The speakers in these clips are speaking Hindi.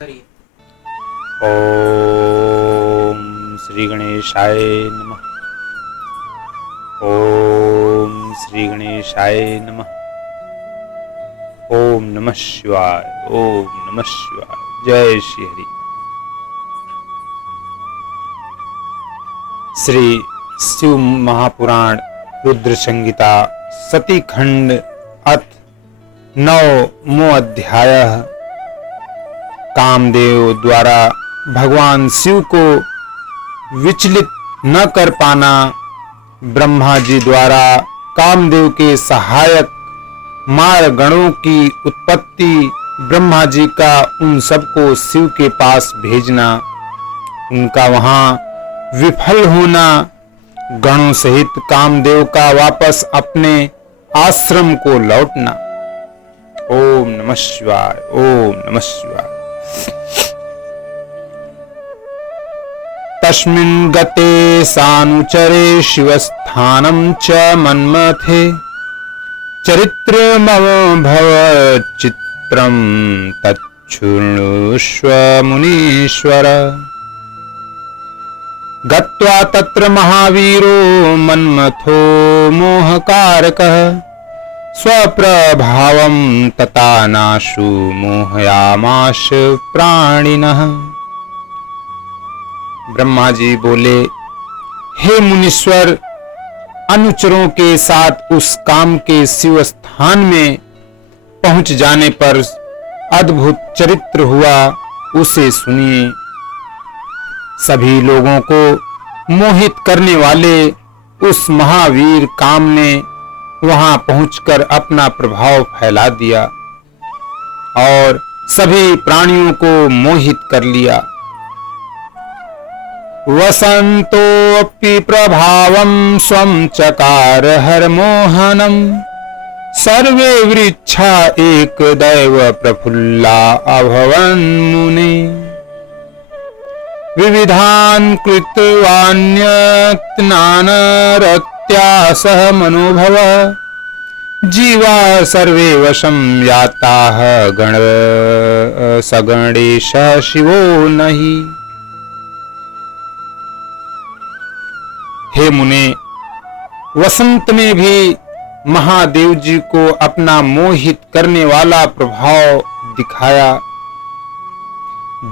ओम श्री गणेशाय नमः। ओम श्री गणेशाय नमः। ओम नमः शिवाय। ओम नमः शिवाय। जय श्री हरि। श्री शिव महापुराण रुद्र संहिता सती खंड अथ 9वां अध्याय। कामदेव द्वारा भगवान शिव को विचलित न कर पाना। ब्रह्मा जी द्वारा कामदेव के सहायक मार गणों की उत्पत्ति। ब्रह्मा जी का उन सबको शिव के पास भेजना, उनका वहां विफल होना, गणों सहित कामदेव का वापस अपने आश्रम को लौटना। ओम नमः शिवाय। ओम नमः शिवाय। तस्मिन् गते सानुचरे शिवस्थानं च मन्मथे चरित्रमभव चित्रं तच्छृणुष्व मुनीश्वर। गत्वा तत्र महावीरो मन्मथो मोहकारकः स्वप्रभावं तथा नाशु मोहयामाश प्राणिनः। ब्रह्मा जी बोले, हे मुनीश्वर, अनुचरों के साथ उस काम के शिव स्थान में पहुंच जाने पर अद्भुत चरित्र हुआ, उसे सुनिए। सभी लोगों को मोहित करने वाले उस महावीर काम ने वहां पहुंचकर अपना प्रभाव फैला दिया और सभी प्राणियों को मोहित कर लिया। वसन्तोऽपि प्रभावं स्वं चकार हरमोहनं सर्वे वृक्षा एकदैव प्रफुल्ला अभवन् मुने। विविधान् कृत्वान्यत्नानरत्यासः मनोभव जीवा सर्वे वशं याताः गण सगणेश शिवो नहि। हे मुने, वसंत ने भी महादेव जी को अपना मोहित करने वाला प्रभाव दिखाया,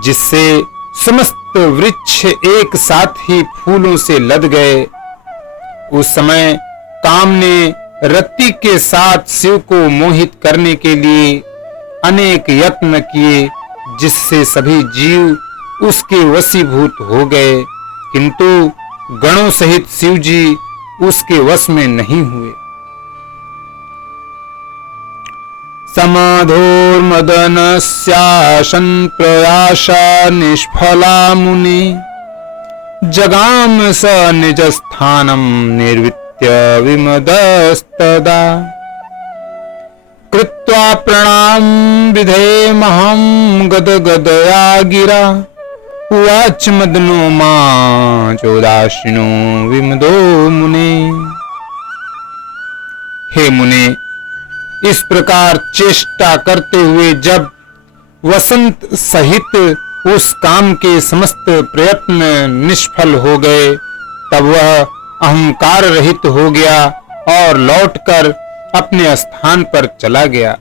जिससे समस्त वृक्ष एक साथ ही फूलों से लद गए। उस समय काम ने रति के साथ शिव को मोहित करने के लिए अनेक यत्न किए, जिससे सभी जीव उसके वशीभूत हो गए, किंतु गणों सहित शिव जी उसके वश में नहीं हुए। समाधोर्मदनस्याशन प्रयासा निष्फला मुनि जगाम स निज स्थानम निर्वित्य विमदस्तदा। कृत्वा प्रणाम विधेमहं गदगदया गिरा उवाच मदनो मां चोदाशिनो विमदो मुने। हे मुने, इस प्रकार चेष्टा करते हुए जब वसंत सहित उस काम के समस्त प्रयत्न निष्फल हो गए, तब वह अहंकार रहित हो गया और लौटकर अपने स्थान पर चला गया।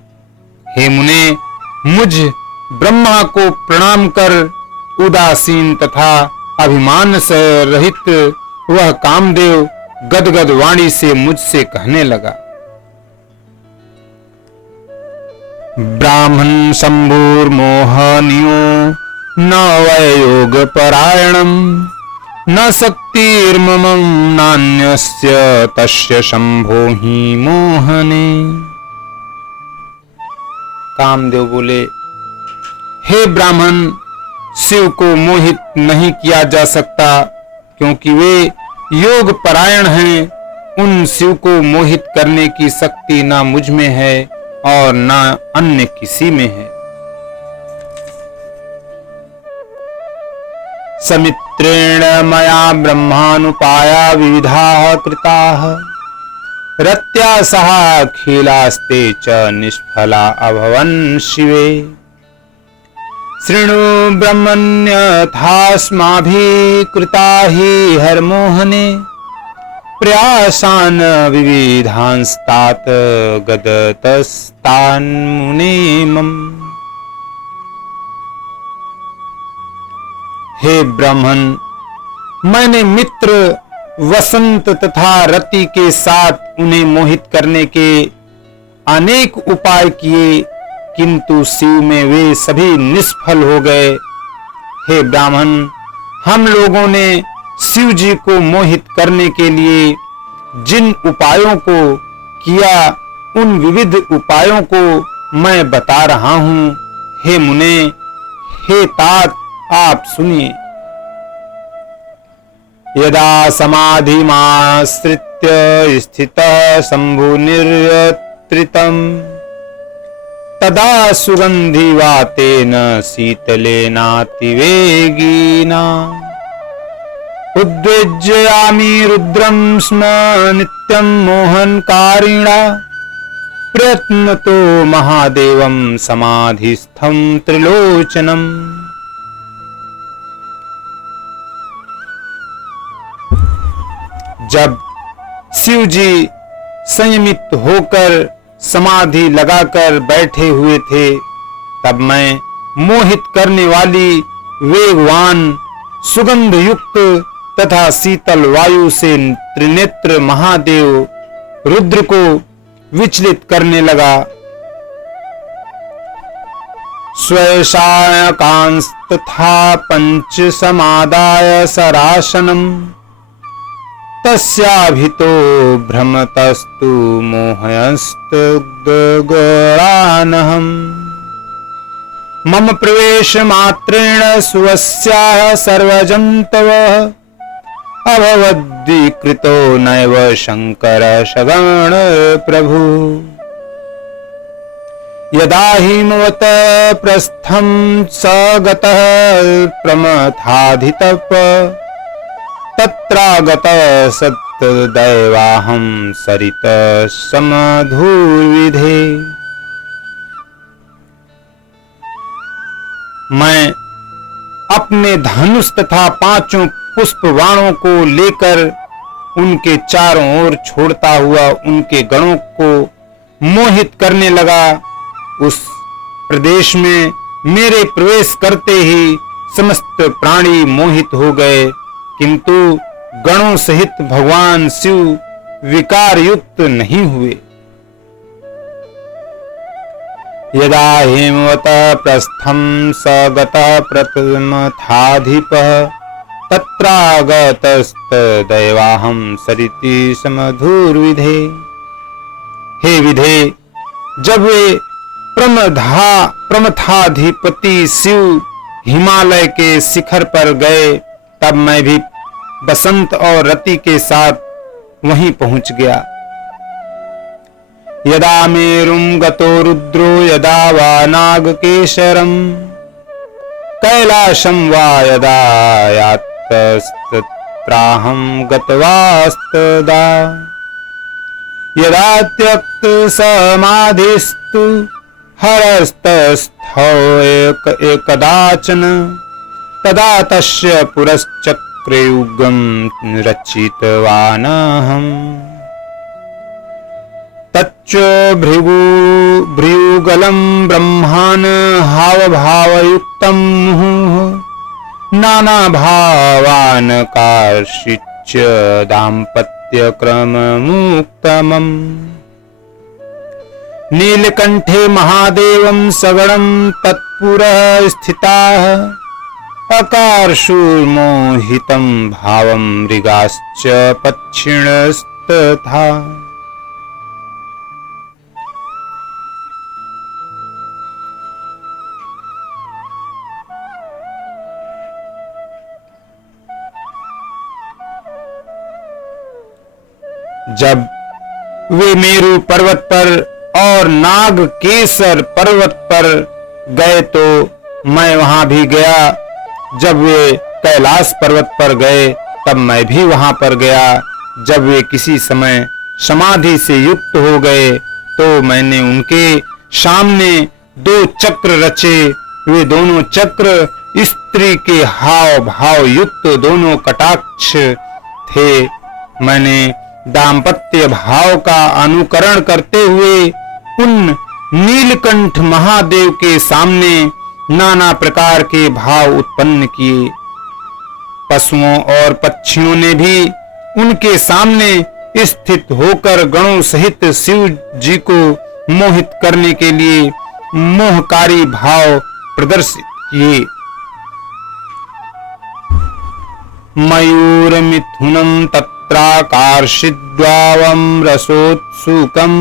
हे मुने, मुझ ब्रह्मा को प्रणाम कर उदासीन तथा अभिमान से रहित वह कामदेव गदगद वाणी से मुझसे कहने लगा। ब्राह्मण शंभुर्मोहनियो न वै योग परायणम न शक्तिर्ममं नान्यस्य तस्य शंभो ही मोहने। कामदेव बोले, हे ब्राह्मण, शिव को मोहित नहीं किया जा सकता, क्योंकि वे योग परायण हैं। उन शिव को मोहित करने की शक्ति ना मुझ में है और ना अन्य किसी में है। समित्रेण मया ब्रह्मानुपाया विविधाः कृताः रत्या सह खिलास्ते च निष्फला अभवन् शिवे। शृणु ब्रह्मण्यथास्माभिः कृता हि हरमोहने प्रयासान विविधांस्तात गदतस्तान् मुने मम। हे ब्राह्मण, मैंने मित्र वसंत तथा रति के साथ उन्हें मोहित करने के अनेक उपाय किए, किंतु शिव में वे सभी निष्फल हो गए। हे ब्राह्मण, हम लोगों ने शिव जी को मोहित करने के लिए जिन उपायों को किया, उन विविध उपायों को मैं बता रहा हूं। हे मुने, हे तात, आप सुनिए। यदा समाधिमाश्रित्य स्थितः शंभु निर्यत्रितम् तदा सुगंधि वातेन शीतलेनातिवेगिना उद्विज्यामि रुद्रं स्म नित्यं मोहनकारिणा प्रयत्नतो महादेवं समाधिस्थं त्रिलोचनम्। जब शिव जी संयमित होकर समाधि लगाकर बैठे हुए थे, तब मैं मोहित करने वाली वेगवान सुगंध युक्त तथा शीतल वायु से त्रिनेत्र महादेव रुद्र को विचलित करने लगा। स्वयशाकांस्तथा पंच समादाय सरासनम तस्याभितो भ्रमतस्तु मोहयस्तगणानहम् मम प्रवेश मात्रेण स्वस्याः सर्वजन्तवः अभवद्विकृतो नैव शंकर शगण प्रभु। यदा हिमवत प्रस्थं स गतः प्रमथाधितप तत्रागतः सत्दैवाहं सरित समधूर्विधे। मैं अपने धनुष तथा पांचों पुष्प बाणों को लेकर उनके चारों ओर छोड़ता हुआ उनके गणों को मोहित करने लगा। उस प्रदेश में मेरे प्रवेश करते ही समस्त प्राणी मोहित हो गए, किंतु गणों सहित भगवान शिव विकार युक्त नहीं हुए। यदा हेमवतः प्रस्थं स गतः प्रथमथाधिपः तत्रागतस्तदैवाहं सरिति समधूर्विधे। हे विधे, जब वे प्रमथाधिपति शिव हिमालय के शिखर पर गए, तब मैं भी बसंत और रति के साथ वहीं पहुंच गया। यदा मेरुं गतो रुद्रो यदा वा नागकेशरम् कैलाशं वा यदा यात्तस्त्राहं गतवास्तदा। यदा त्यक्त समाधिस्तु हरस्तस्थौ एकदाचन तदा तस्य पुरश्चक्रयुगं रचितवानहम्। तच्च भृगुगलं ब्रह्मान् हावभावयुक्तं मुहुः नानाभावान् कार्षिच्च दाम्पत्यक्रममुक्तमम्। नीलकण्ठे महादेवं सगणं तत्पुरः स्थिताः अकार्षुर्मोहितं भावं मृगाश्च पक्षिणस्तथा। जब वे मेरु पर्वत पर और नागकेसर पर्वत पर गए तो मैं वहां भी गया। जब वे कैलाश पर्वत पर गए तब मैं भी वहां पर गया। जब वे किसी समय समाधि से युक्त हो गए तो मैंने उनके सामने 2 चक्र रचे, वे दोनों चक्र स्त्री के हाव भाव युक्त दोनों कटाक्ष थे। मैंने दाम्पत्य भाव का अनुकरण करते हुए उन नीलकंठ महादेव के सामने नाना प्रकार के भाव उत्पन्न किए। पशुओं और पक्षियों ने भी उनके सामने स्थित होकर गणों सहित शिव जी को मोहित करने के लिए मोहकारी भाव प्रदर्शित किए। मयूर मिथुनम तत्राकर्षिद्वावं रसोत्सुकं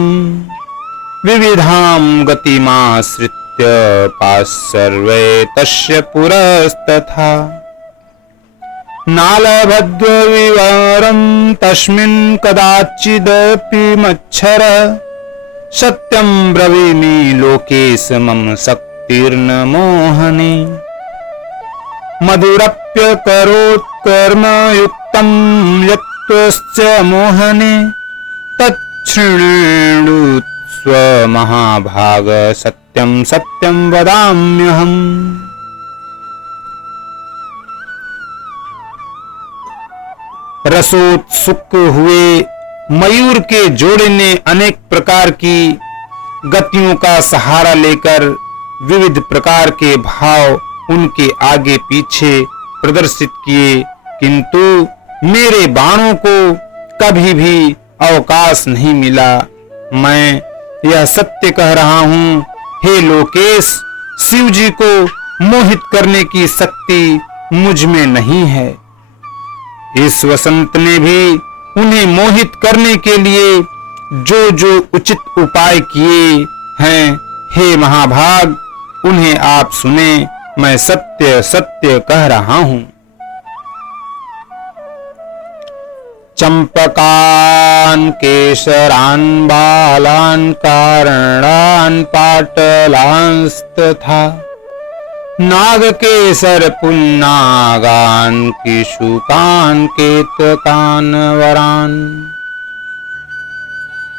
विविधां गतिमाश्रित्य पास्सर्वे तस्य पुरस्तथा नालभद्रविवरं तस्मिन् कदाचिदपि मच्छर सत्यं ब्रवीमि लोकेश मम शक्तिर्न मोहने मधुरप्य करोत्कर्म युक्तं यत्त्वस्य मोहने तच्छृणुस्व महाभाग सत्यं सत्यं वदाम्यहम्। रसोत्सुक हुए मयूर के जोड़े ने अनेक प्रकार की गतियों का सहारा लेकर विविध प्रकार के भाव उनके आगे पीछे प्रदर्शित किए, किंतु मेरे बाणों को कभी भी अवकाश नहीं मिला। मैं यह सत्य कह रहा हूँ, हे लोकेश, शिव जी को मोहित करने की शक्ति मुझ में नहीं है। इस वसंत ने भी उन्हें मोहित करने के लिए जो जो उचित उपाय किए हैं, हे महाभाग, उन्हें आप सुने। मैं सत्य सत्य कह रहा हूं। चंपकान केसरान बालान कारणान पाटलांस्तथा नागकेसर पुन्नागान किशुकान केतकान वरान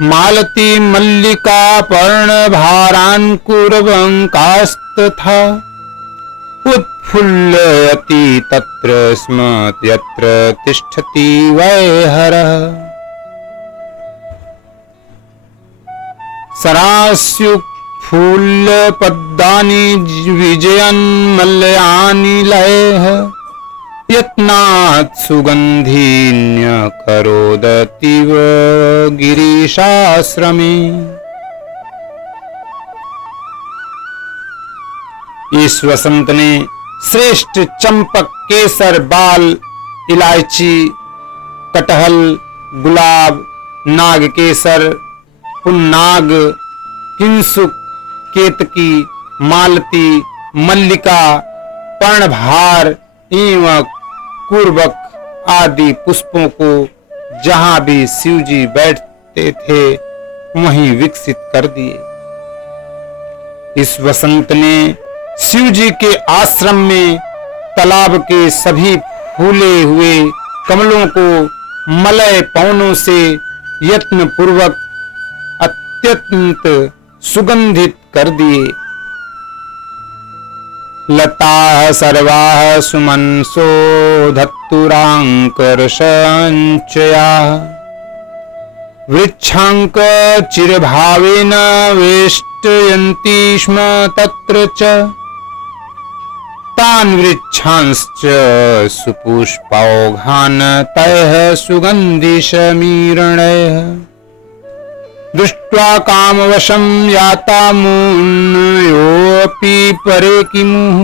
मालती मल्लिका पर्णभारान कुरवंकास्तथा उत्फुल्लयति तत्र स्म यत्र तिष्ठति वैहरः सरास्युत्फुल्लपद्मानि विजयन् मल्लयानि लयः यत्नात् सुगन्धिन्यकरोदतीव गिरीशाश्रमे। इस वसंत ने श्रेष्ठ चंपक, केसर, बाल, इलायची, कटहल, गुलाब, नागकेसर, पुन्नाग, किंसुक, केतकी, मालती, मल्लिका, पर्णभार एवं कुर्बक आदि पुष्पों को जहां भी शिवजी बैठते थे वहीं विकसित कर दिए। इस वसंत ने शिवजी के आश्रम में तालाब के सभी फूले हुए कमलों को मलय पवनों से यत्न पूर्वक अत्यंत सुगंधित कर दिए। लताः सर्वाः सुमनसो धत्तुराङ्कर्षञ्चयाः वृक्षाङ्क चिरभावेन वेष्टयन्ति स्म तत्र च तान् वृक्षांश्च सुपुष्पौघान् तैः सुगन्धिशमीरणैः दृष्ट्वा कामवशं याता मुनयोऽपि परे किमुः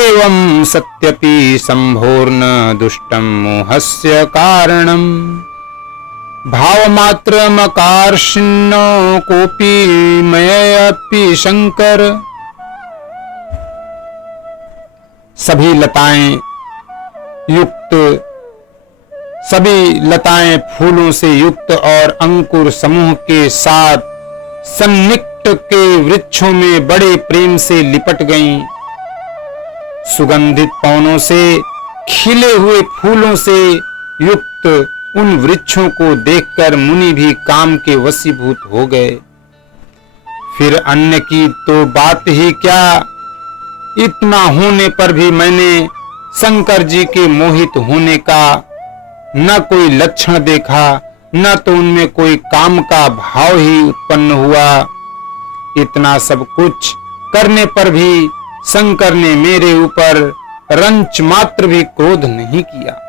एवं सत्यपि सम्भोर्न दुष्टं मोहस्य कारणम् भावमात्रमकार्षिण्यो कोऽपि मयेऽपि शंकर। सभी लताएं फूलों से युक्त और अंकुर समूह के साथ सन्निकट के वृक्षों में बड़े प्रेम से लिपट गईं। सुगंधित पवनों से खिले हुए फूलों से युक्त उन वृक्षों को देखकर मुनि भी काम के वशीभूत हो गए। फिर अन्य की तो बात ही क्या, इतना होने पर भी मैंने शंकर जी के मोहित होने का न कोई लक्षण देखा, न तो उनमें कोई काम का भाव ही उत्पन्न हुआ। इतना सब कुछ करने पर भी शंकर ने मेरे ऊपर रंच मात्र भी क्रोध नहीं किया।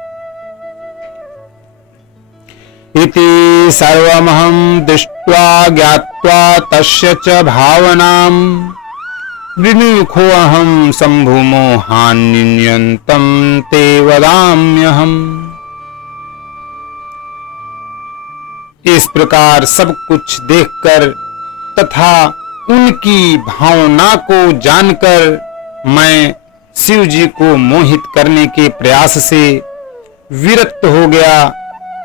इति सर्वमहं दृष्ट्वा ज्ञात्वा तस्य च भावनाम् विमुखो अहं शम्भुमोहान्यन्तं ते वदाम्यहम्। इस प्रकार सब कुछ देखकर तथा उनकी भावना को जानकर मैं शिव जी को मोहित करने के प्रयास से विरक्त हो गया।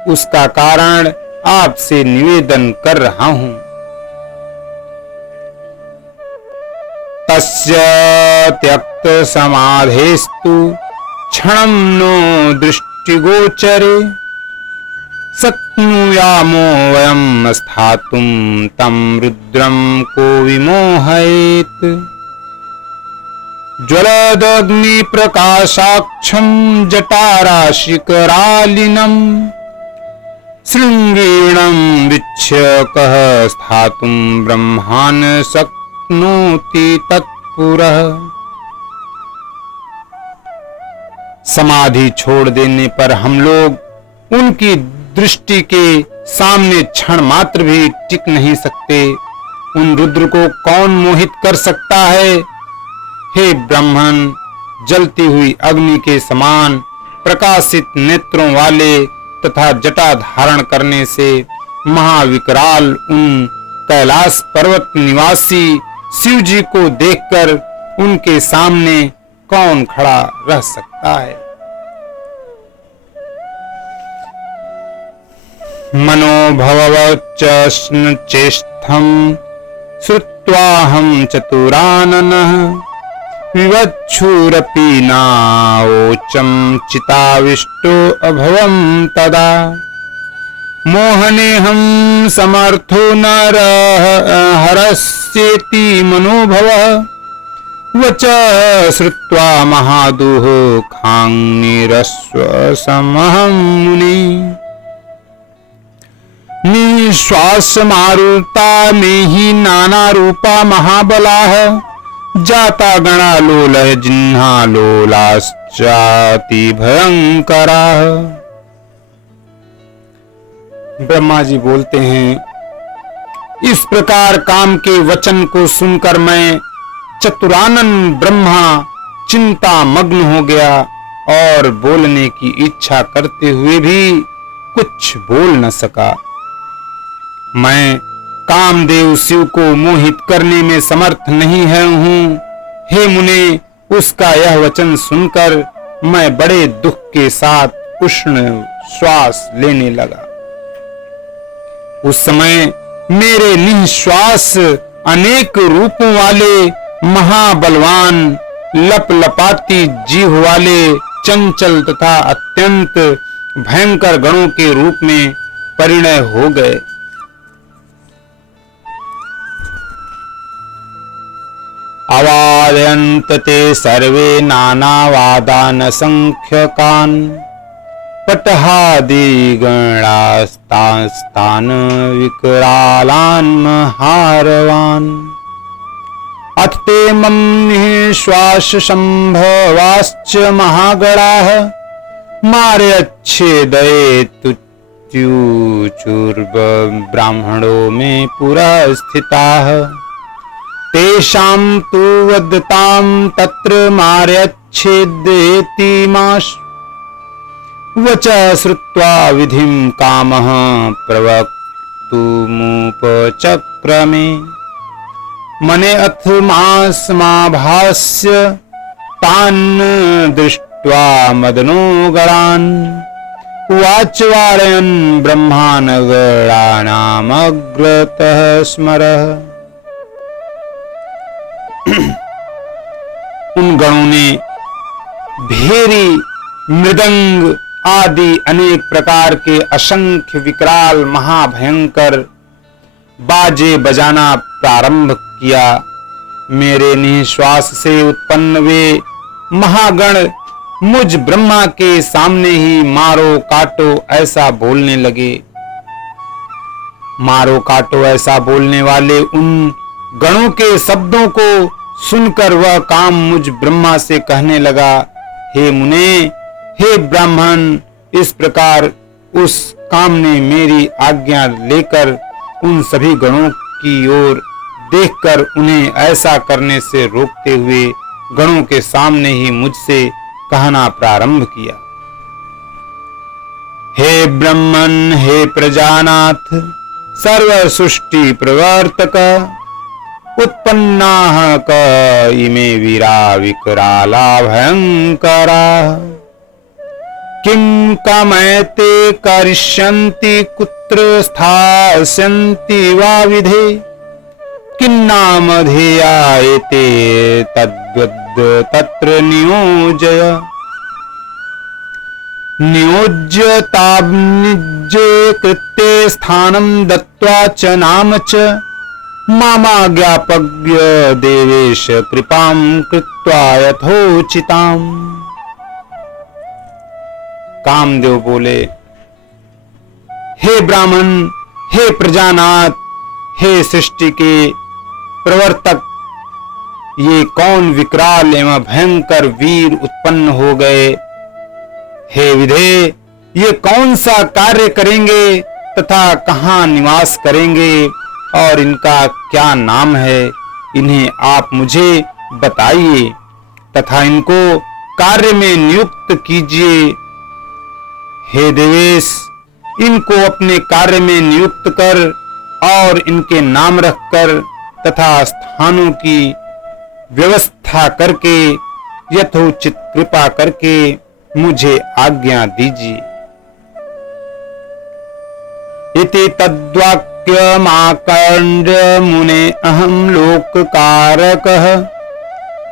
उसका कारण आपसे निवेदन कर रहा हूं। तस्य त्यक्त समाधेस्तु क्षणं नो दृष्टिगोचरे शक्नुयामो वयं स्थातुं तं रुद्रं को विमोहयेत्। ज्वलदग्नि प्रकाशाक्षं जटाराशिकरालिनं शृंगीणं वीक्ष्य कः स्थातुं ब्रह्मान् शक्नोति तत्पुरः। समाधि छोड़ देने पर हम लोग उनकी दृष्टि के सामने क्षण मात्र भी टिक नहीं सकते। उन रुद्र को कौन मोहित कर सकता है? हे ब्राह्मण, जलती हुई अग्नि के समान प्रकाशित नेत्रों वाले तथा जटा धारण करने से महाविकराल उन कैलाश पर्वत निवासी शिव जी को देखकर उनके सामने कौन खड़ा रह सकता है? मनोभवच्च चेष्टं श्रुत्वाहं चतुराननः विवक्षुरपि नावोचं चिताविष्टो अभवं तदा। मोहनेऽहं समर्थो न हरस्येति मनोभवः वच श्रुत्वा महादुः खाङ्निरस्वसमहं मुनि। निश्वास मारुता में ही नाना रूपा महाबलाः जाता गणा लोल जिन्हा लोलाश्चाति भयंकराः। ब्रह्मा जी बोलते हैं, इस प्रकार काम के वचन को सुनकर मैं चतुरानन ब्रह्मा चिंता मग्न हो गया और बोलने की इच्छा करते हुए भी कुछ बोल न सका। मैं कामदेव शिव को मोहित करने में समर्थ नहीं है हूं। हे मुने, उसका यह वचन सुनकर मैं बड़े दुख के साथ उष्ण श्वास लेने लगा। उस समय मेरे निःश्वास अनेक रूपों वाले महाबलवान लपलपाती जीभ वाले चंचल तथा अत्यंत भयंकर गणों के रूप में परिणय हो गए। अवादयन्त ते सर्वे नानावादान संख्यकान् पटहादिगणास्तान् विकरालान् महारवान्। अथ ते मम निःश्वास संभवाश्च महागणाः मार्यच्छेदयेत्युच्युर् ब्राह्मणो मे पुरा स्थिताः। तेषां तु वदतां तत्र मार्यच्छेदेति माश। वच श्रुत्वा विधिं कामः प्रवक्तुमुपचक्रमे। मने अथ मास्माभास्य तान् दृष्ट्वा मदनो गणान्। उवाच वारयन् ब्रह्मानगणानामग्रतः स्मरः। उन गणों ने भेरी, मृदंग आदि अनेक प्रकार के असंख्य विकराल महाभयंकर बाजे बजाना प्रारंभ किया। मेरे निश्वास से उत्पन्न वे महागण मुझ ब्रह्मा के सामने ही मारो काटो ऐसा बोलने लगे। मारो काटो ऐसा बोलने वाले उन गणों के शब्दों को सुनकर वह काम मुझ ब्रह्मा से कहने लगा, हे मुने, हे ब्राह्मण, इस प्रकार उस काम ने मेरी आज्ञा लेकर उन सभी गणों की ओर देखकर उन्हें ऐसा करने से रोकते हुए गणों के सामने ही मुझसे कहना प्रारंभ किया। हे ब्रह्मन, हे प्रजानाथ, सर्व सृष्टि प्रवर्तक, उत्पन्नाः क इमे वीरा विकराला भयंकरा, किं कामयते करिष्यन्ति कुत्र स्थास्यन्ति वा विधे, किन्नामधेयायते तद्वद् तत्र नियोजय, नियोज्य ताब्निज्ये कृत्ये स्थानं दत्त्वा च नाम च मामाज्ञापज्ञ देवेश कृपां कृत्वा यथोचिताम्। कामदेव बोले, हे ब्राह्मण, हे प्रजानाथ, हे सृष्टि के प्रवर्तक, ये कौन विकराल एवं भयंकर वीर उत्पन्न हो गए। हे विधे, ये कौन सा कार्य करेंगे तथा कहाँ निवास करेंगे और इनका क्या नाम है, इन्हें आप मुझे बताइए तथा इनको कार्य में नियुक्त कीजिए। हे देवेश, इनको अपने कार्य में नियुक्त कर और इनके नाम रखकर तथा स्थानों की व्यवस्था करके यथोचित कृपा करके मुझे आज्ञा दीजिए। इति तद्वाक्यमाकर्ण्य मुने अहं लोककारकः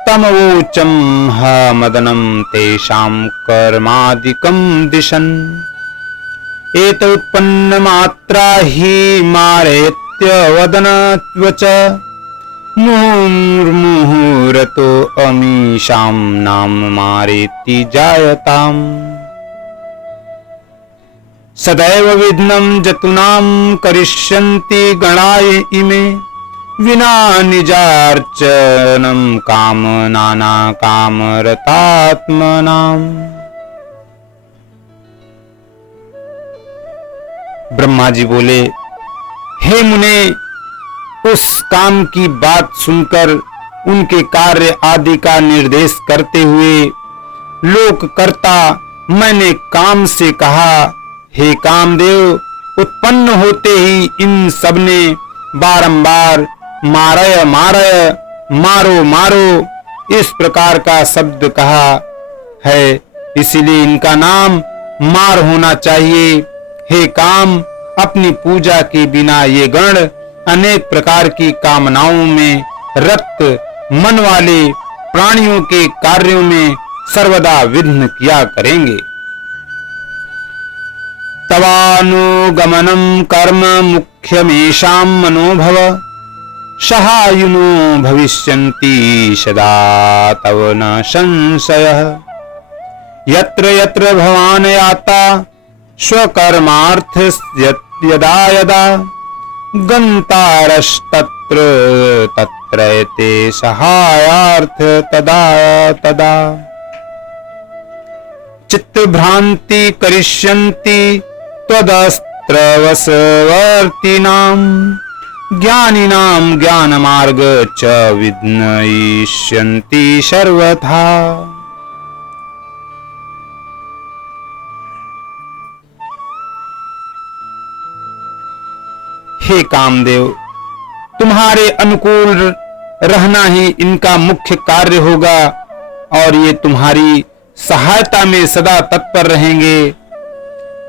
तमवोचं ह मदनं तेषां कर्मादिकं दिशन्, एतदुत्पन्नमात्रा हि मारयत्यवदनत्वच, मुहुर्मुहुरतो अमीशां नाम मारेति जायताम्। सदैव विघ्नं जतूनां करिष्यन्ति गणाय इमे, विना निजार्चनं कामनाना कामरतात्मनाम्। ब्रह्मा जी बोले, हे मुने, उस काम की बात सुनकर उनके कार्य आदि का निर्देश करते हुए लोककर्ता मैंने काम से कहा, हे कामदेव, उत्पन्न होते ही इन सबने बारंबार मारय मारय, मारो मारो इस प्रकार का शब्द कहा है, इसीलिए इनका नाम मार होना चाहिए। हे काम, अपनी पूजा के बिना ये गण अनेक प्रकार की कामनाओं में रक्त मन वाले प्राणियों के कार्यों में सर्वदा विघ्न किया करेंगे। तवानुगमनं कर्म मुख्यमेषां मनोभव, सहायुनो भविष्यन्ति सदा तव न संशयः। यत्र यत्र भवान् याता स्वकर्मार्थ यदा यदा, गन्तारस्तत्र तत्रैते सहायार्थ तदा तदा। चित्तभ्रान्ति करिष्यन्ति त्वदस्त्रवशवर्तिनां, ज्ञानिनां ज्ञानमार्ग च विघ्नयिष्यन्ति सर्वथा। हे कामदेव, तुम्हारे अनुकूल रहना ही इनका मुख्य कार्य होगा और ये तुम्हारी सहायता में सदा तत्पर रहेंगे,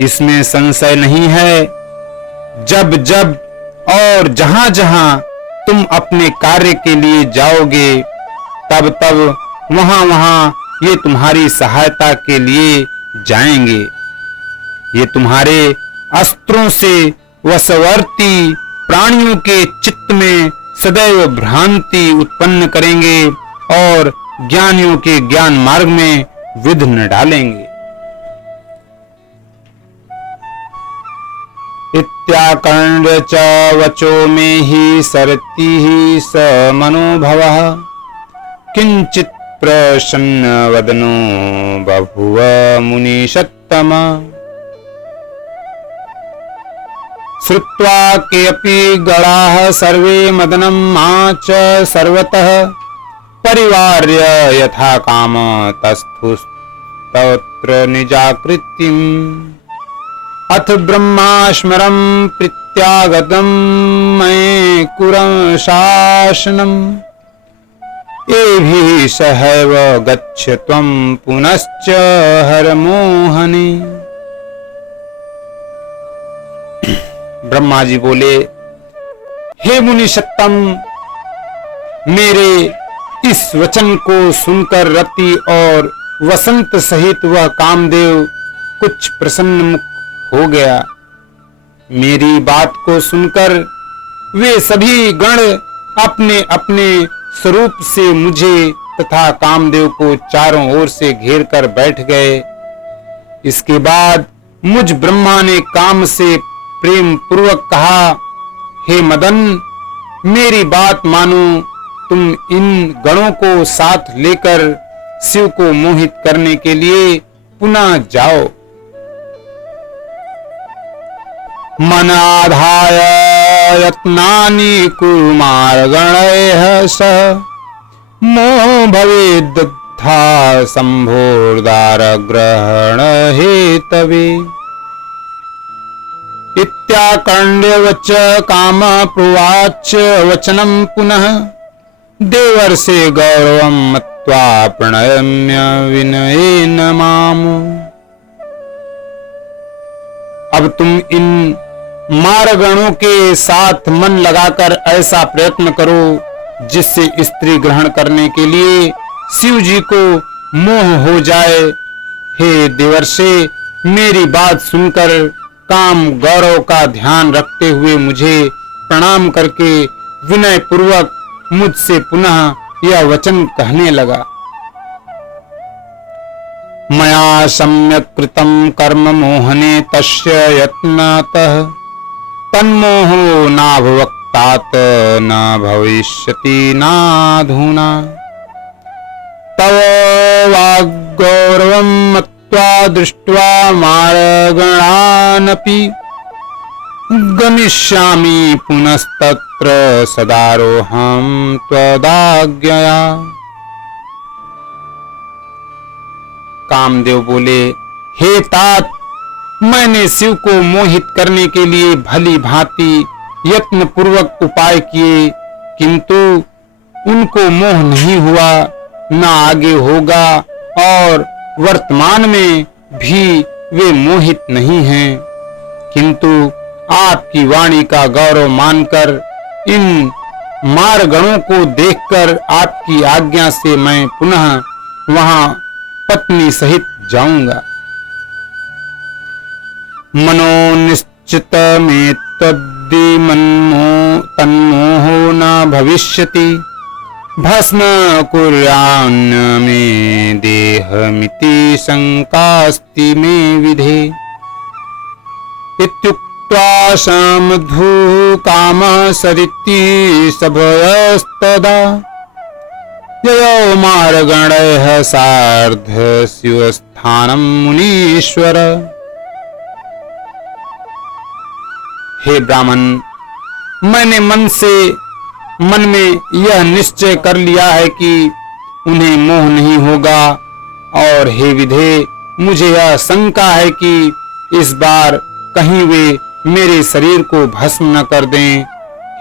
इसमें संशय नहीं है। जब जब और जहां जहां तुम अपने कार्य के लिए जाओगे, तब तब वहां वहां ये तुम्हारी सहायता के लिए जाएंगे। ये तुम्हारे अस्त्रों से वशवर्ती प्राणियों के चित्त में सदैव भ्रांति उत्पन्न करेंगे और ज्ञानियों के ज्ञान मार्ग में विघ्न डालेंगे। इत्याकर्ण्य च वचो में ही सरति ही स मनोभवः किंचित प्रसन्न वदनो बभुव मुनिषत्तम। श्रुत्वा केऽपि गणाः सर्वे मदनं आच सर्वतः परिवार्य यथा काम तस्थुस्तत्र निजाकृतिम्। अथ ब्रह्माश्मरं प्रत्यागतं मये कुरं शासनम्। एभिः सहैव गच्छ त्वं पुनश्च हरमोहने। ब्रह्मा जी बोले, हे मुनिषत्तम, मेरे इस वचन को सुनकर रति और वसंत सहित वह कामदेव कुछ प्रसन्न मुख हो गया। मेरी बात को सुनकर वे सभी गण अपने अपने स्वरूप से मुझे तथा कामदेव को चारों ओर से घेर कर बैठ गए। इसके बाद मुझ ब्रह्मा ने काम से प्रेम पूर्वक कहा, हे मदन, मेरी बात मानो, तुम इन गणों को साथ लेकर शिव को मोहित करने के लिए पुनः जाओ। मनाधाय यत्नानि कुरु मार्गणैः सह मोह भवेद्दग्धा संभोर्दार ग्रहण हेतवे। इत्याकर्ण्य वच काम प्रोवाच वचनं पुनः देवर्षे गौरवं मत्वा प्रणम्य विनयेन माम्। अब तुम इन मारगणों के साथ मन लगाकर ऐसा प्रयत्न करो जिससे स्त्री ग्रहण करने के लिए शिव जी को मोह हो जाए। हे देवर्षे, मेरी बात सुनकर काम गौरव का ध्यान रखते हुए मुझे प्रणाम करके विनय पूर्वक मुझसे पुनः यह वचन कहने लगा। मया सम्यक् कृतं कर्म मोहने तस्य यत्नतः तन्मोहो नाभवक्तात न भविष्यति नाधुना। तव वाग्गौरवं मत्वा दृष्ट्वा मारगणानपि गमिष्यामि पुनस्तत्र सदारोहं त्वदाज्ञया। कामदेव बोले, हे तात, मैंने शिव को मोहित करने के लिए भली भांति यत्न पूर्वक उपाय किए, किंतु उनको मोह नहीं हुआ, न आगे होगा और वर्तमान में भी वे मोहित नहीं हैं। किंतु आपकी वाणी का गौरव मानकर इन मारगणों को देखकर आपकी आज्ञा से मैं पुनः वहां पत्नी सहित जाऊंगा। मनो निश्चित में तद्दि तन्मोहो न भविष्यति भस्म कुर्यान्न में देहमिति शंकास्ति में विधे। इत्युक्त्वा समधु काम सरिति सभयस्तदा ययो मारगणैः सार्ध शिवस्थानं मुनीश्वर। हे ब्राह्मण, मैंने मन में यह निश्चय कर लिया है कि उन्हें मोह नहीं होगा, और हे विधे, मुझे यह शंका है कि इस बार कहीं वे मेरे शरीर को भस्म न कर दें।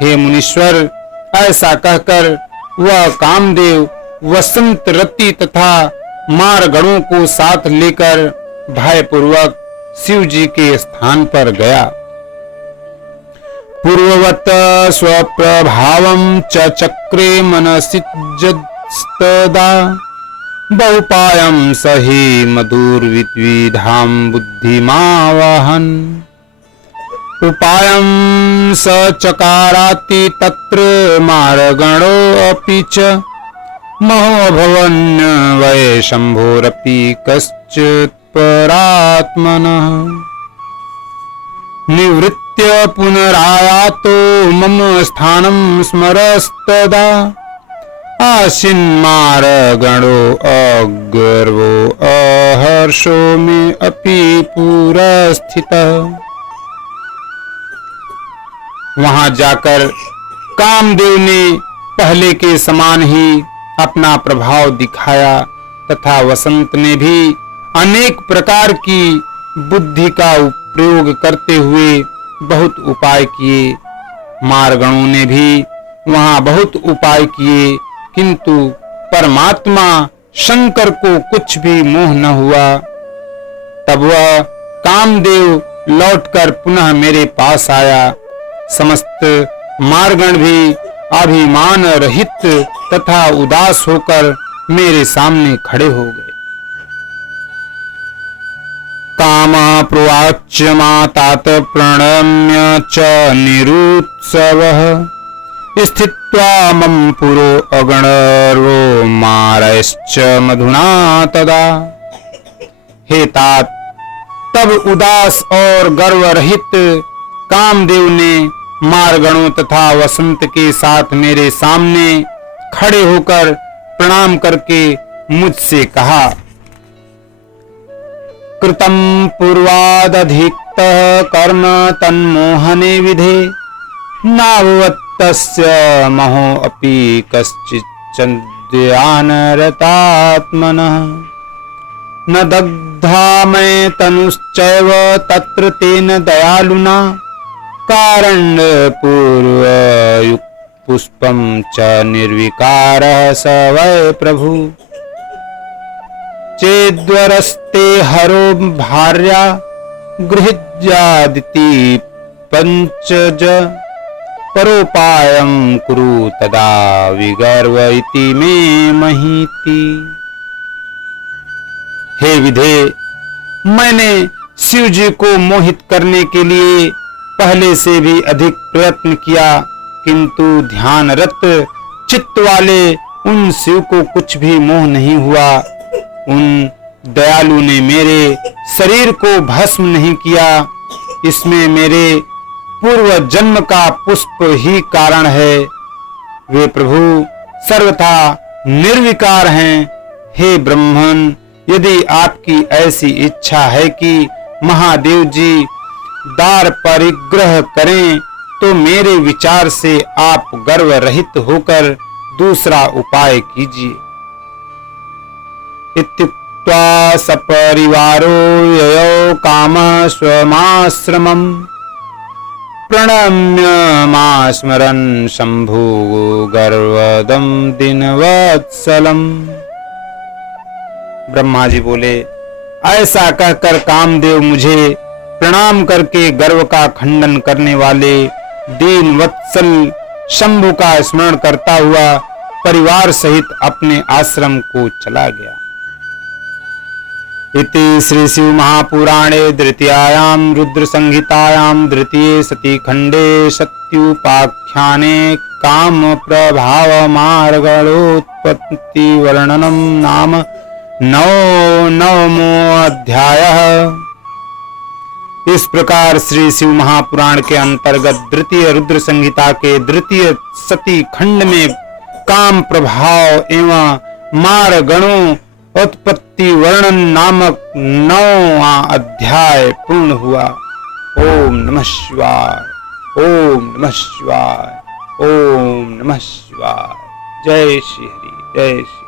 हे मुनीश्वर, ऐसा कहकर वह कामदेव वसंत रति तथा मारगणों को साथ लेकर भयपूर्वक शिव जी के स्थान पर गया। पूर्ववत स्वप्रभावं च चक्रे मनसिज्जस्तदा बहुपायं सहि मधुर्विद्विधां बुद्धिमावहन्। उपायं स चकाराति तत्र मारगणो अपि च महोभवन् वै शम्भोरपि कश्चित् परात्मनः निवृत्य पुनरायातो मम स्थानं स्मरस्तदा आसीन्मारगणो अगर्वो अहर्षो मे अपि पुरस्थितः। वहां जाकर कामदेव ने पहले के समान ही अपना प्रभाव दिखाया तथा वसंत ने भी अनेक प्रकार की बुद्धि का प्रयोग करते हुए बहुत उपाय किए। मारगणों ने भी वहां बहुत उपाय किए, किंतु परमात्मा शंकर को कुछ भी मोह न हुआ। तब वह कामदेव लौटकर पुनः मेरे पास आया। समस्त मारगण भी अभिमान रहित तथा उदास होकर मेरे सामने खड़े हो गए। कामा प्रोवाच मातात प्रणम्य च निरुत्सवः स्थित्वा मम पुरो अगणर्वो मारश्च मधुना तदा। हे तात, तब उदास और गर्व रहित कामदेव ने मारगणों तथा वसंत के साथ मेरे सामने खड़े होकर प्रणाम करके मुझसे कहा, कृतं पूर्वादधिक्तः कर्म तन्मोहने विधे नाभवत्तस्य महो अपि कश्चिच्चन्द्यानरतात्मनः न दग्धा मय तनुश्चैव तत्र तेन दयालुना कारण्यपूर्वयुक् पुष्पं च निर्विकारः स वै प्रभु चेद्वरस्ते हरो भार्या गृहीज्यादिति पंचज परोपायं कुरु तदा विगर्व इति मे महीति। हे विधे, मैंने शिव जी को मोहित करने के लिए पहले से भी अधिक प्रयत्न किया, किंतु ध्यानरत चित्त वाले उन शिव को कुछ भी मोह नहीं हुआ। उन दयालु ने मेरे शरीर को भस्म नहीं किया, इसमें मेरे पूर्व जन्म का पुष्प ही कारण है। वे प्रभु सर्वथा निर्विकार हैं। हे ब्रह्मन, यदि आपकी ऐसी इच्छा है कि महादेव जी दार परिग्रह करें, तो मेरे विचार से आप गर्व रहित होकर दूसरा उपाय कीजिए। इत्युक्त्वा सपरिवारो ययौ कामः स्वमाश्रमम् प्रणम्य मां स्मरन् शंभु गर्वदं दिनवत्सलम्। ब्रह्मा जी बोले, ऐसा कहकर कामदेव मुझे प्रणाम करके गर्व का खंडन करने वाले दीन वत्सल शंभु का स्मरण करता हुआ परिवार सहित अपने आश्रम को चला गया। इति श्री शिव महापुराणे द्वितीयायां रुद्र संहितायां द्वितीये सती खंडे सत्युपाख्याने काम प्रभाव मार्गोत्पत्ति वर्णनम नाम नवमो अध्यायः। इस प्रकार श्री शिव महापुराण के अंतर्गत द्वितीय रुद्र संहिता के द्वितीय सती खंड में काम प्रभाव एवं मारगणों उत्पत्ति वर्णन नामक 9वां अध्याय पूर्ण हुआ। ओम नमः शिवाय, ओम नमः शिवाय, ओम नमः शिवाय। जय श्री हरि, जय श्री